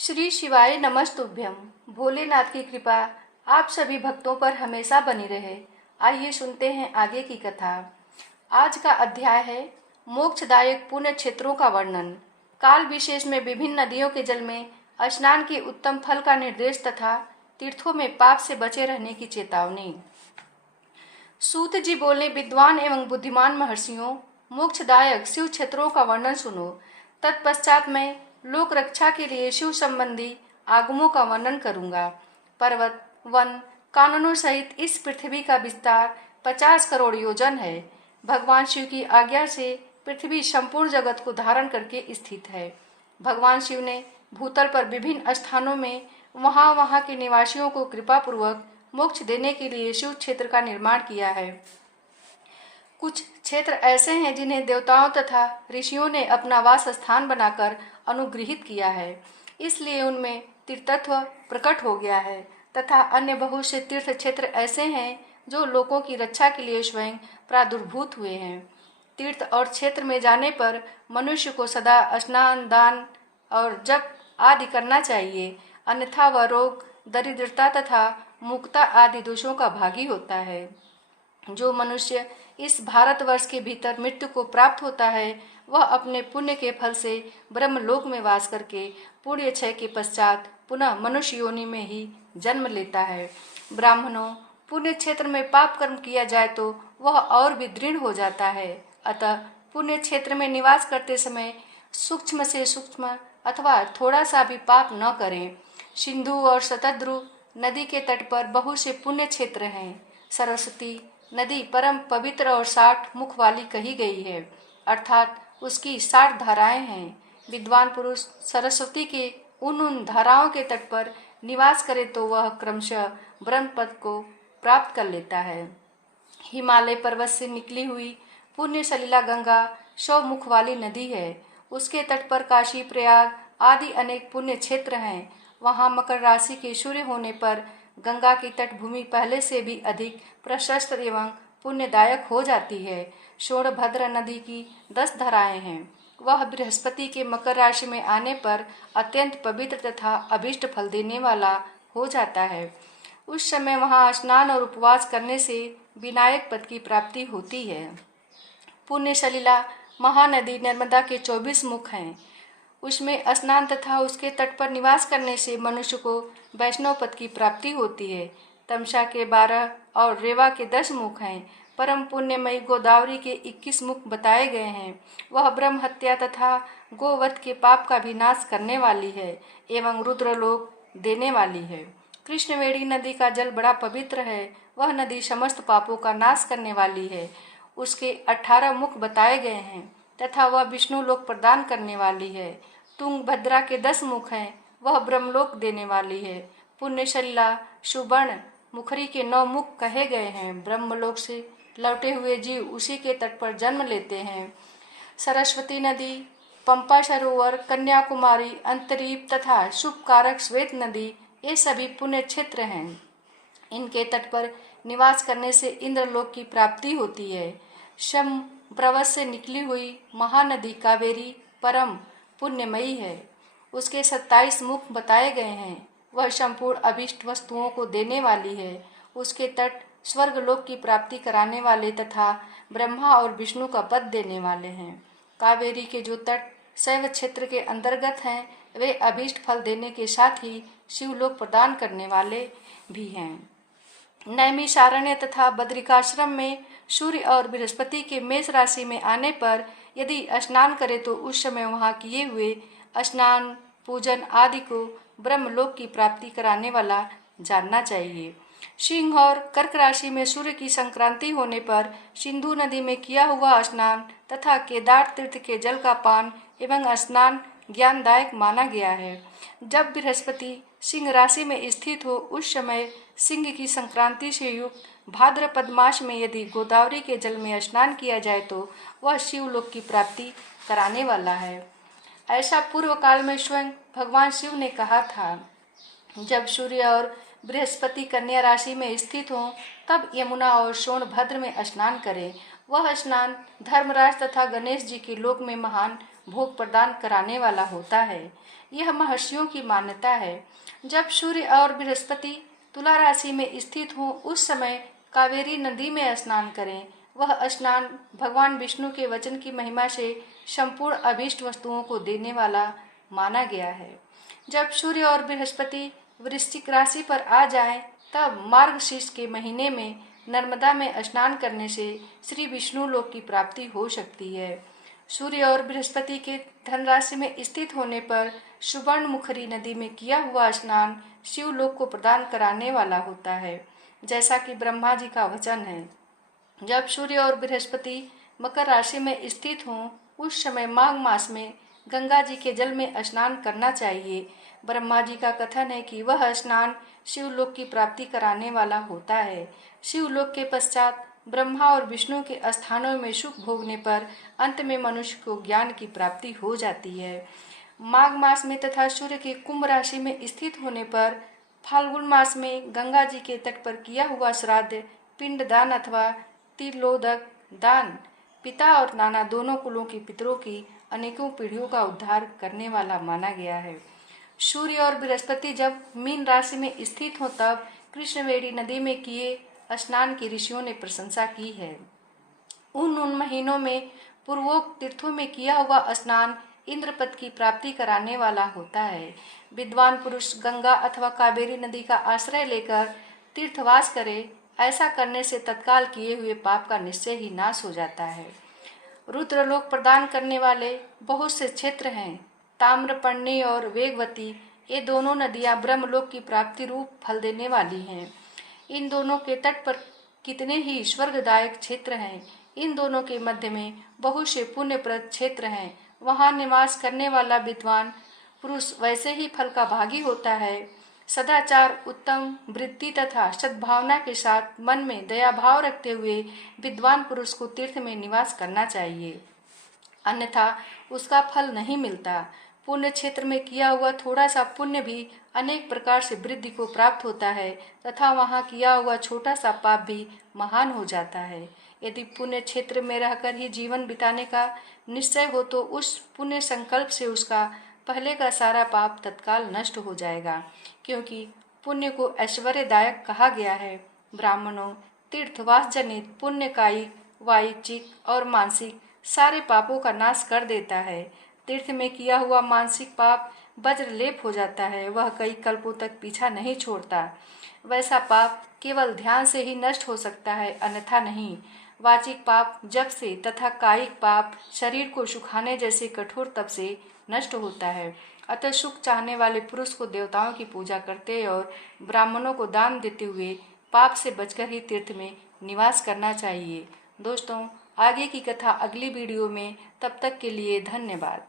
श्री शिवाय नमस्तुभ्यम। भोलेनाथ की कृपा आप सभी भक्तों पर हमेशा बनी रहे। आइए सुनते हैं आगे की कथा। आज का अध्याय है मोक्षदायक पुण्य क्षेत्रों का वर्णन। काल विशेष में विभिन्न नदियों के जल में स्नान के उत्तम फल का निर्देश तथा तीर्थों में पाप से बचे रहने की चेतावनी। सूत जी बोले, विद्वान एवं बुद्धिमान महर्षियों, मोक्षदायक शिव क्षेत्रों का वर्णन सुनो। तत्पश्चात मैं लोक रक्षा के लिए शिव संबंधी आगमों का वर्णन करूंगा। पर्वत, वन, काननों सहित इस पृथ्वी का विस्तार 50 करोड़ योजन है। भगवान शिव की आज्ञा से पृथ्वी संपूर्ण जगत को धारण करके स्थित है। भगवान शिव ने भूतल पर विभिन्न स्थानों में वहां के निवासियों को कृपा पूर्वक मोक्ष देने के लिए शिव क्षेत्र का निर्माण किया है। कुछ क्षेत्र ऐसे हैं जिन्हें देवताओं तथा ऋषियों ने अपना वास स्थान बनाकर अनुग्रहित किया है, इसलिए उनमें तीर्थत्व प्रकट हो गया है। तथा अन्य बहुत से तीर्थ क्षेत्र ऐसे हैं जो लोगों की रक्षा के लिए स्वयं प्रादुर्भूत हुए हैं। तीर्थ और क्षेत्र में जाने पर मनुष्य को सदा स्नान, दान और जप आदि करना चाहिए, अन्यथा वह रोग, दरिद्रता तथा मुक्ता आदि दोषों का भागी होता है। जो मनुष्य इस भारतवर्ष के भीतर मृत्यु को प्राप्त होता है, वह अपने पुण्य के फल से ब्रह्मलोक में वास करके पुण्य क्षय के पश्चात पुनः मनुष्य योनि में ही जन्म लेता है। ब्राह्मणों, पुण्य क्षेत्र में पाप कर्म किया जाए तो वह और भी दृढ़ हो जाता है। अतः पुण्य क्षेत्र में निवास करते समय सूक्ष्म से सूक्ष्म अथवा थोड़ा सा भी पाप न करें। सिंधु और शतद्रु नदी के तट पर बहुत से पुण्य क्षेत्र हैं। सरस्वती नदी परम पवित्र और 60 मुख वाली कही गई है, अर्थात उसकी 60 धाराएं हैं। विद्वान पुरुष सरस्वती के उन धाराओं के तट पर निवास करे तो वह क्रमशः ब्रह्म पद को प्राप्त कर लेता है। हिमालय पर्वत से निकली हुई पुण्य सलिला गंगा 100 मुख वाली नदी है। उसके तट पर काशी, प्रयाग आदि अनेक पुण्य क्षेत्र हैं। वहाँ मकर राशि के सूर्य होने पर गंगा की तटभूमि पहले से भी अधिक प्रशस्त एवं पुण्यदायक हो जाती है। सोनभद्र नदी की 10 धाराएं हैं। वह बृहस्पति के मकर राशि में आने पर अत्यंत पवित्र तथा अभीष्ट फल देने वाला हो जाता है। उस समय वहाँ स्नान और उपवास करने से विनायक पद की प्राप्ति होती है। पुण्य सलिला महानदी नर्मदा के 24 मुख हैं। उसमें स्नान तथा उसके तट पर निवास करने से मनुष्य को वैष्णव पद की प्राप्ति होती है। तमसा के 12 और रेवा के 10 मुख हैं। परम पुण्यमयी गोदावरी के 21 मुख बताए गए हैं। वह ब्रह्म हत्या तथा गोवध के पाप का भी नाश करने वाली है एवं रुद्रलोक देने वाली है। कृष्णवेणी नदी का जल बड़ा पवित्र है। वह नदी समस्त पापों का नाश करने वाली है। उसके 18 मुख बताए गए हैं तथा वह विष्णु लोक प्रदान करने वाली है। तुंगभद्रा के 10 मुख हैं। वह ब्रह्मलोक देने वाली है। पुण्यशलिला सुवर्ण मुखरी के 9 मुख कहे गए हैं। ब्रह्मलोक से लौटे हुए जीव उसी के तट पर जन्म लेते हैं। सरस्वती नदी, पंपा सरोवर, कन्याकुमारी, अंतरीप तथा शुभ कारक श्वेत नदी, ये सभी पुण्य क्षेत्र हैं। इनके तट पर निवास करने से इंद्रलोक की प्राप्ति होती है। शम प्रवत से निकली हुई महानदी कावेरी परम पुण्यमयी है। उसके 27 मुख बताए गए हैं। वह संपूर्ण अभिष्ट वस्तुओं को देने वाली है। उसके तट स्वर्गलोक की प्राप्ति कराने वाले तथा ब्रह्मा और विष्णु का पद देने वाले हैं। कावेरी के जो तट शैव क्षेत्र के अंतर्गत हैं, वे अभिष्ट फल देने के साथ ही शिवलोक प्रदान करने वाले भी हैं। नैमिषारण्य तथा बद्रिकाश्रम में सूर्य और बृहस्पति के मेष राशि में आने पर यदि स्नान करे तो उस समय वहाँ किए हुए स्नान, पूजन आदि को ब्रह्मलोक की प्राप्ति कराने वाला जानना चाहिए। सिंह और कर्क राशि में सूर्य की संक्रांति होने पर सिंधु नदी में किया हुआ स्नान तथा केदार तीर्थ के जल का पान एवं स्नान ज्ञानदायक माना गया है। जब बृहस्पति सिंह राशि में स्थित हो उस समय सिंह की संक्रांति से युक्त भाद्रपद मास में यदि गोदावरी के जल में स्नान किया जाए तो वह शिवलोक की प्राप्ति कराने वाला है। ऐसा पूर्व काल में स्वयं भगवान शिव ने कहा था। जब सूर्य और बृहस्पति कन्या राशि में स्थित हों तब यमुना और सोनभद्र में स्नान करें। वह स्नान धर्मराज तथा गणेश जी के लोक में महान भोग प्रदान कराने वाला होता है। यह महर्षियों की मान्यता है। जब सूर्य और बृहस्पति तुला राशि में स्थित हों उस समय कावेरी नदी में स्नान करें। वह स्नान भगवान विष्णु के वचन की महिमा से संपूर्ण अभीष्ट वस्तुओं को देने वाला माना गया है। जब सूर्य और बृहस्पति वृश्चिक राशि पर आ जाएं, तब मार्गशीर्ष के महीने में नर्मदा में स्नान करने से श्री विष्णु लोक की प्राप्ति हो सकती है। सूर्य और बृहस्पति के धन राशि में स्थित होने पर सुवर्ण मुखरी नदी में किया हुआ स्नान शिवलोक को प्रदान कराने वाला होता है, जैसा कि ब्रह्मा जी का वचन है। जब सूर्य और बृहस्पति मकर राशि में स्थित हों उस समय माघ मास में गंगा जी के जल में स्नान करना चाहिए। ब्रह्मा जी का कथन है कि वह स्नान शिवलोक की प्राप्ति कराने वाला होता है। शिवलोक के पश्चात ब्रह्मा और विष्णु के स्थानों में सुख भोगने पर अंत में मनुष्य को ज्ञान की प्राप्ति हो जाती है। माघ मास में तथा सूर्य के कुंभ राशि में स्थित होने पर फाल्गुन मास में गंगा जी के तट पर किया हुआ श्राद्ध पिंड दान अथवा तिलोदक दान पिता और नाना दोनों कुलों के पितरों की अनेकों पीढ़ियों का उद्धार करने वाला माना गया है। सूर्य और बृहस्पति जब मीन राशि में स्थित हो तब कृष्णवेणी नदी में किए स्नान की ऋषियों ने प्रशंसा की है। उन महीनों में पूर्वोक्त तीर्थों में किया हुआ स्नान इंद्रपद की प्राप्ति कराने वाला होता है। विद्वान पुरुष गंगा अथवा कावेरी नदी का आश्रय लेकर तीर्थवास करे। ऐसा करने से तत्काल किए हुए पाप का निश्चय ही नाश हो जाता है। रुद्रलोक प्रदान करने वाले बहुत से क्षेत्र हैं। ताम्रपर्णी और वेगवती ये दोनों नदियां ब्रह्मलोक की प्राप्ति रूप फल देने वाली हैं। इन दोनों के तट पर कितने ही स्वर्गदायक क्षेत्र हैं। इन दोनों के मध्य में बहुत से पुण्यप्रद क्षेत्र हैं। वहां निवास करने वाला विद्वान पुरुष वैसे ही फल का भागी होता है। सदाचार, उत्तम वृत्ति तथा सद्भावना के साथ मन में दया भाव रखते हुए विद्वान पुरुष को तीर्थ में निवास करना चाहिए, अन्यथा उसका फल नहीं मिलता। पुण्य क्षेत्र में किया हुआ थोड़ा सा पुण्य भी अनेक प्रकार से वृद्धि को प्राप्त होता है तथा वहाँ किया हुआ छोटा सा पाप भी महान हो जाता है। यदि पुण्य क्षेत्र में रहकर ही जीवन बिताने का निश्चय हो तो उस पुण्य संकल्प से उसका पहले का सारा पाप तत्काल नष्ट हो जाएगा, क्योंकि पुण्य को ऐश्वर्यदायक कहा गया है। ब्राह्मणों, तीर्थवास जनित पुण्य कायिक, वाचिक और मानसिक सारे पापों का नाश कर देता है। तीर्थ में किया हुआ मानसिक पाप वज्र लेप हो जाता है, वह कई कल्पों तक पीछा नहीं छोड़ता। वैसा पाप केवल ध्यान से ही नष्ट हो सकता है, अन्यथा नहीं। वाचिक पाप जप से तथा कायिक पाप शरीर को सुखाने जैसे कठोर तप से नष्ट होता है। अतः सुख चाहने वाले पुरुष को देवताओं की पूजा करते और ब्राह्मणों को दान देते हुए पाप से बचकर ही तीर्थ में निवास करना चाहिए। दोस्तों, आगे की कथा अगली वीडियो में। तब तक के लिए धन्यवाद।